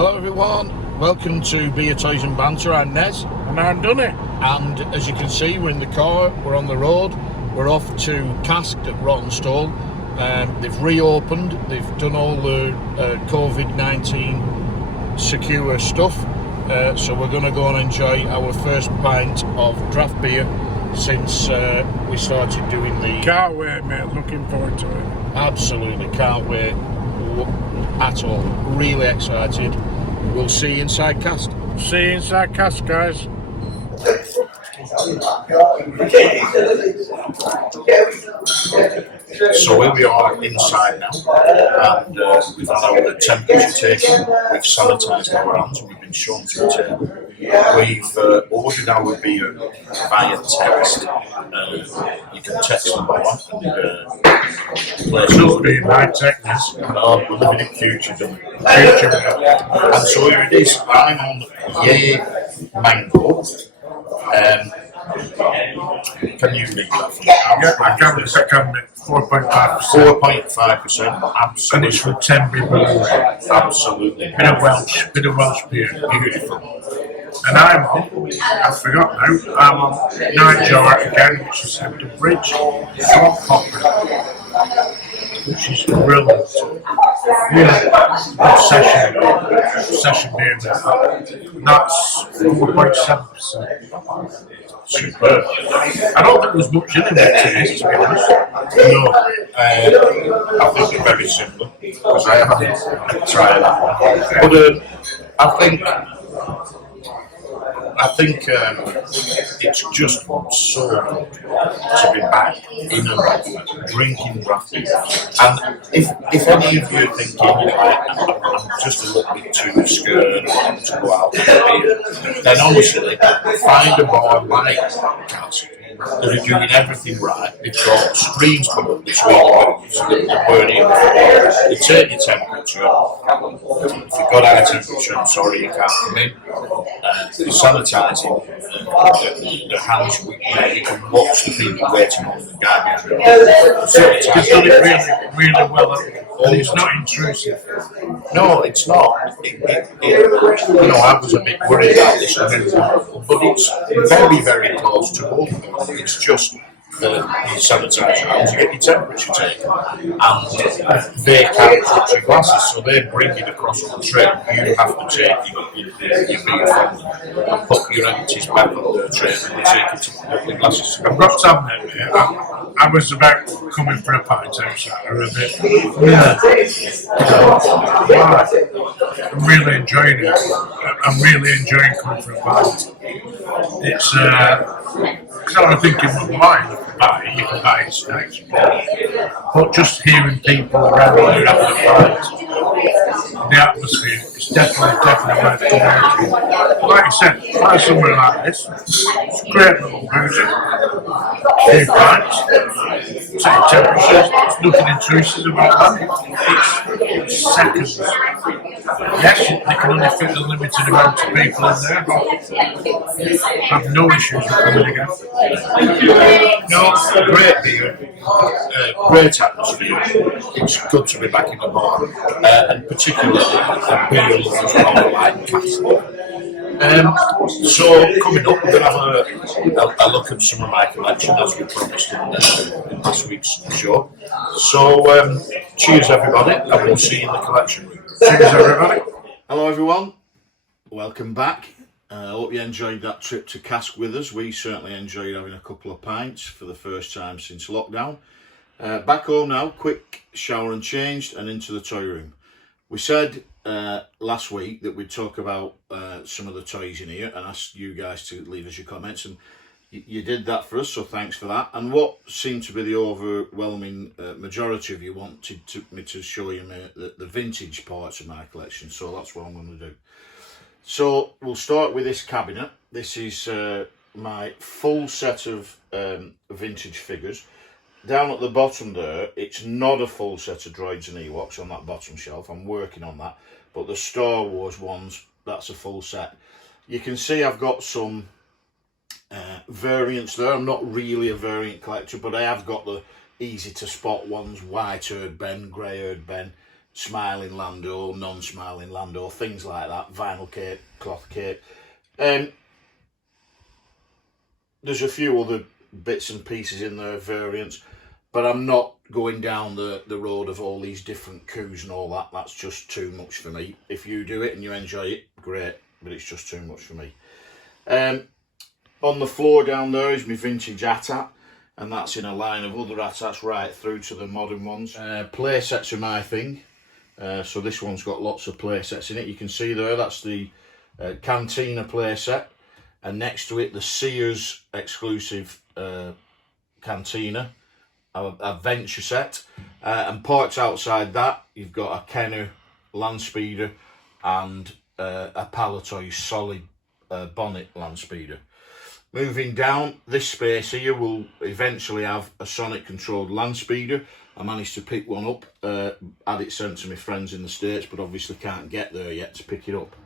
Hello everyone, welcome to Beer, Toys and Banter. I'm Nez. And I'm Dunny. And as you can see, we're in the car, we're on the road, we're off to Cask at Rottenstall. They've reopened, they've done all the COVID-19 secure stuff, so we're going to go and enjoy our first pint of draft beer since we started doing the... Can't wait, mate, looking forward to it. Absolutely can't wait at all, really excited. We'll see you inside Cask. See you inside Cask, guys. So here we are inside now, and we've had our temperature taken, we've sanitised our hands, we've been shown to the table. We've ordered our beer via text. You can text them on and place It'll be my techniques. we're living in future, don't we? Future. And so here it is. I'm on Yay Mango. Can you read that for me? Yeah, I can. 4.5%. 4.5%. Absolutely. And it's from 10 breweries. Absolutely. Bit of Welsh beer. Beautiful. And I forgot now, I'm on Nigel again, which is at the Bridge, Salt Copper, which is brilliant. Yeah, session beer there. That's 4.7%. Superb. I don't think there's much in it today, to be honest. No, I think they're very similar because I haven't tried that one. But I think it's just so good to be back in a drinking draft beer. And if any of you are thinking, I'm just a little bit too scared to go out with beer, then honestly, find a bar like Cask that are doing everything right. They've got screens covered between rooms that burn in. They take your temperature. If you've got high temperature, I'm sorry you can't come in. They're sanitising the hands. You can watch the people waiting on the guy behind the They've done it really well, and it's not intrusive. No, it's not. I was a bit worried about this, but it's very, very close to home. It's just the sanitizer hands. You get your temperature taken, and they can't touch your glasses, so they bring it across the tray. You have to take your beer from them and put your empties back on the tray, and they take it to put the glasses. I've got to admit, I was about coming for a pint outside a bit. I'm really enjoying it. I'm really enjoying coming for a pint. It's because I was thinking, well, why you can buy it snacks, but just hearing people around here having a pint, the atmosphere, it's definitely worth coming out. Like I said, try somewhere like this. It's a great little boozy. Few pints, take temperatures, there's nothing intrusive about that. It's seconds. Yes, they can only fit a limited amount of people in there, but I have no issues with coming again. No, great beer, great atmosphere. It's good to be back in the bar, and particularly the beer lovers like Cask. So coming up, we're going to have a look at some of my collection as we promised in last week's show. So cheers everybody, and we'll see you in the collection room. Cheers everybody. Hello everyone, welcome back. I hope you enjoyed that trip to Cask with us. We certainly enjoyed having a couple of pints for the first time since lockdown. Back home now, quick shower and changed, and into the toy room. We said last week that we'd talk about some of the toys in here and ask you guys to leave us your comments, and you did that for us, so thanks for that. And what seemed to be the overwhelming majority of you wanted me to show you the vintage parts of my collection, so that's what I'm going to do. So we'll start with this cabinet. This is my full set of vintage figures. Down at the bottom there, it's not a full set of droids and Ewoks on that bottom shelf. I'm working on that. But the Star Wars ones, that's a full set. You can see I've got some variants there. I'm not really a variant collector, but I have got the easy to spot ones. White-haired Ben, grey-haired Ben, smiling Lando, non-smiling Lando, things like that, vinyl cape, cloth cape. There's a few other bits and pieces in there, variants, but I'm not going down the road of all these different coups and all that. That's just too much for me. If you do it and you enjoy it, great, but it's just too much for me. On the floor down there is my vintage ATAT, and that's in a line of other ATATs right through to the modern ones. Play sets are my thing, so this one's got lots of play sets in it. You can see there, that's the Cantina play set, and next to it the Sears exclusive Cantina, a Venture set, and parked outside that you've got a Kenner land speeder and a Palatoy solid bonnet land speeder. Moving down, this space here will eventually have a sonic controlled land speeder. I managed to pick one up, had it sent to my friends in the States, but obviously can't get there yet to pick it up.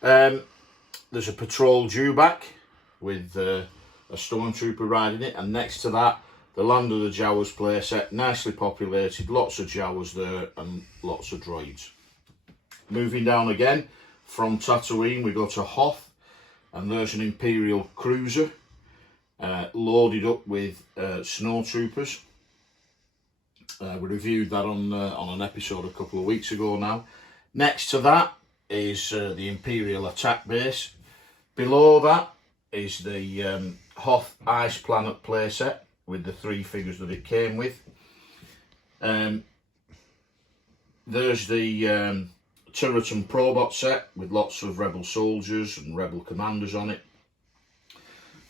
There's a patrol dewback with a stormtrooper riding it, and next to that the Land of the Jawas playset, nicely populated, lots of Jawas there and lots of droids. Moving down again, from Tatooine we go to Hoth, and there's an Imperial cruiser loaded up with snowtroopers. We reviewed that on an episode a couple of weeks ago now. Next to that is the Imperial attack base. Below that is the Hoth Ice Planet playset with the 3 figures that it came with. There's the Turret and Probot set with lots of Rebel soldiers and Rebel commanders on it.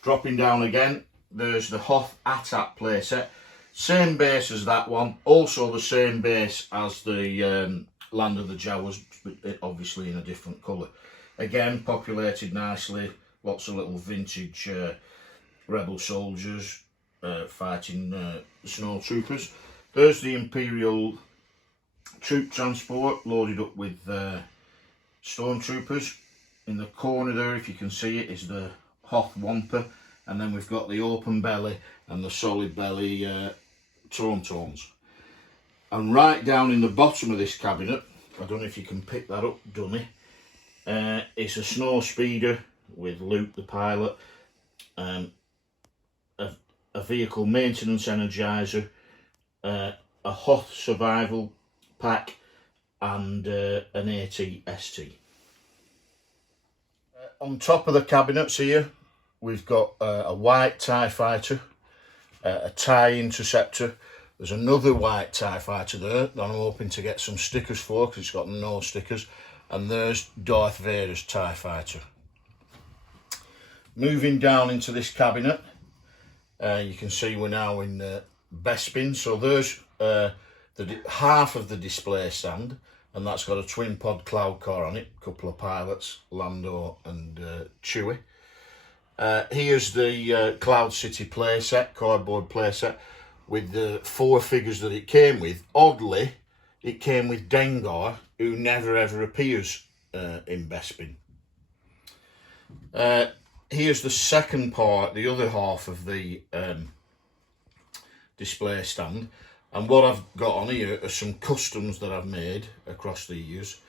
Dropping down again, there's the Hoth ATAT playset. Same base as that one, also the same base as the Land of the Jawas, obviously in a different colour. Again, populated nicely, lots of little vintage Rebel soldiers fighting snowtroopers. There's the Imperial troop transport loaded up with stormtroopers. In the corner there, if you can see it, is the Hoth Wampa, and then we've got the open belly and the solid belly Tauntaun's. And right down in the bottom of this cabinet, I don't know if you can pick that up, dummy, it's a snow speeder with Luke the pilot, a vehicle maintenance energizer, a Hoth survival pack, and an AT-ST. On top of the cabinets here, we've got a white TIE fighter, a TIE interceptor. There's another white TIE fighter there that I'm hoping to get some stickers for because it's got no stickers. And there's Darth Vader's TIE fighter. Moving down into this cabinet, you can see we're now in Bespin. So there's half of the display stand, and that's got a twin pod cloud car on it, a couple of pilots, Lando and Chewie. Here's the Cloud City playset, cardboard playset, with the 4 figures that it came with. Oddly, it came with Dengar, who never ever appears in Bespin. Here's the second part, the other half of the display stand. And what I've got on here are some customs that I've made across the years,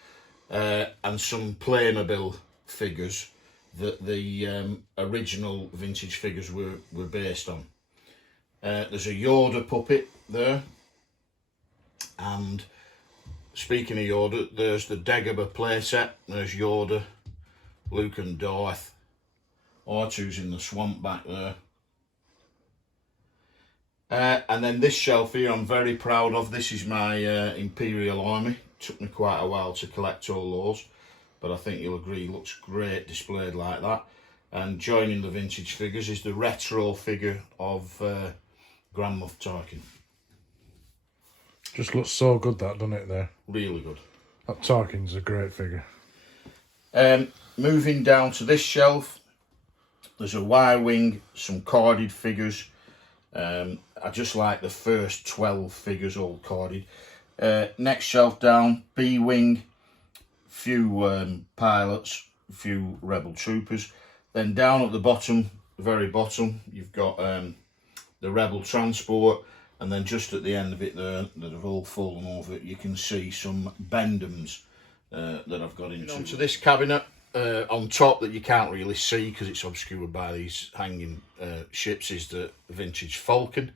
and some Playmobil figures that the original vintage figures were based on. There's a Yoda puppet there, and speaking of Yoda, there's the Dagobah playset. There's Yoda, Luke and Darth. R2's in the swamp back there. And then this shelf here I'm very proud of. This is my Imperial Army. Took me quite a while to collect all those, but I think you'll agree looks great displayed like that. And joining the vintage figures is the retro figure of Grand Moff Tarkin. Just looks so good, that, doesn't it, there? Really good. That Tarkin's a great figure. Moving down to this shelf, there's a Y-Wing, some carded figures. I just like the first 12 figures all carded. Next shelf down, B-Wing, few pilots, a few Rebel troopers. Then down at the bottom, the very bottom, you've got the Rebel transport, And then just at the end of it there, that have all fallen over, you can see some Bendhams that I've got into. Onto this cabinet on top that you can't really see because it's obscured by these hanging ships is the vintage Falcon.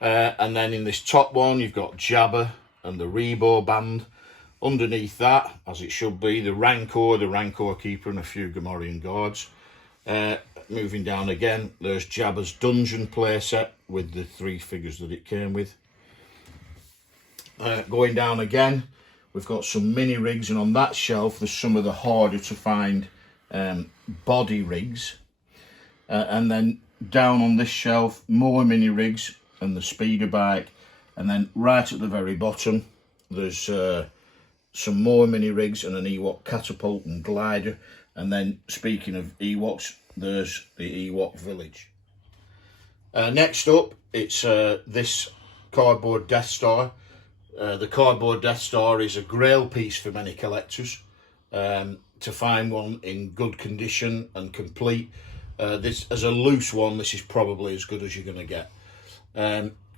And then in this top one, you've got Jabba and the Rebo band. Underneath that, as it should be, the Rancor Keeper, and a few Gamorrean guards. Moving down again, there's Jabba's Dungeon playset with the 3 figures that it came with. Going down again, we've got some mini rigs, and on that shelf there's some of the harder to find body rigs. And then down on this shelf, more mini rigs and the speeder bike. And then right at the very bottom, there's some more mini rigs and an Ewok catapult and glider. And then speaking of Ewoks, there's the Ewok village. Next up, it's this cardboard Death Star. The cardboard Death Star is a grail piece for many collectors. To find one in good condition and complete, this as a loose one, this is probably as good as you're going to get.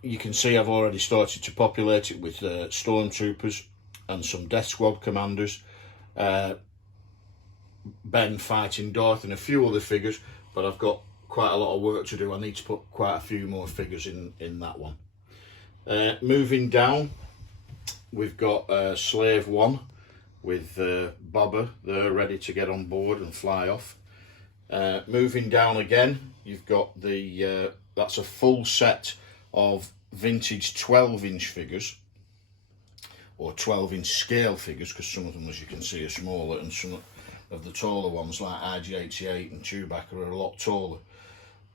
You can see I've already started to populate it with stormtroopers and some Death Squad commanders, Ben fighting Darth and a few other figures, but I've got quite a lot of work to do. I need to put quite a few more figures in that one. Moving down, we've got Slave 1 with Boba there ready to get on board and fly off. Moving down again, you've got the that's a full set of vintage 12-inch figures, or 12-inch scale figures, because some of them, as you can see, are smaller, and some of the taller ones like IG-88 and Chewbacca are a lot taller.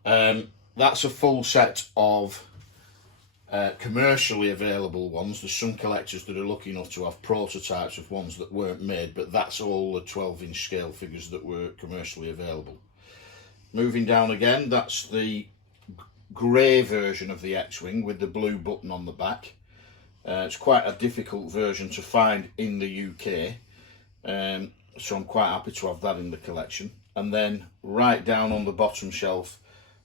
That's a full set of commercially available ones. There's some collectors that are lucky enough to have prototypes of ones that weren't made, but that's all the 12-inch scale figures that were commercially available. Moving down again, that's the grey version of the X-Wing with the blue button on the back. It's quite a difficult version to find in the UK, so I'm quite happy to have that in the collection. And then right down on the bottom shelf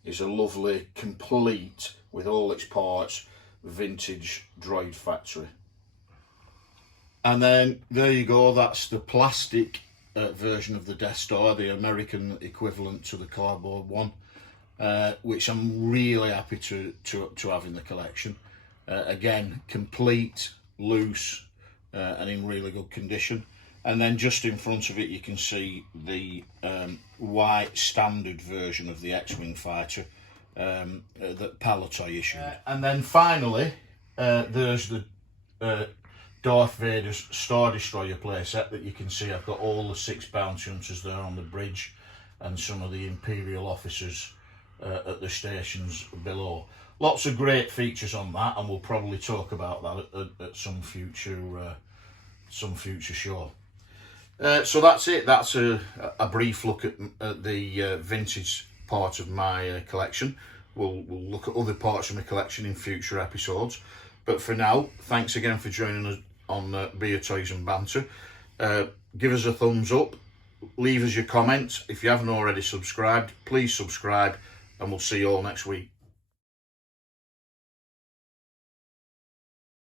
is a lovely, complete, with all its parts, vintage droid factory. And then there you go, that's the plastic version of the Death Star, the American equivalent to the cardboard one, which I'm really happy to have in the collection. Again, complete, loose, and in really good condition. And then just in front of it you can see the white standard version of the X-Wing fighter that Palatoy issued. And then finally there's the Darth Vader's Star Destroyer playset that you can see. I've got all the 6 bounty hunters there on the bridge and some of the Imperial officers at the stations below. Lots of great features on that, and we'll probably talk about that at some future show. So that's it. That's a brief look at the vintage part of my collection. We'll look at other parts of my collection in future episodes. But for now, thanks again for joining us on Beer, Toys and Banter. Give us a thumbs up. Leave us your comments. If you haven't already subscribed, please subscribe, and we'll see you all next week.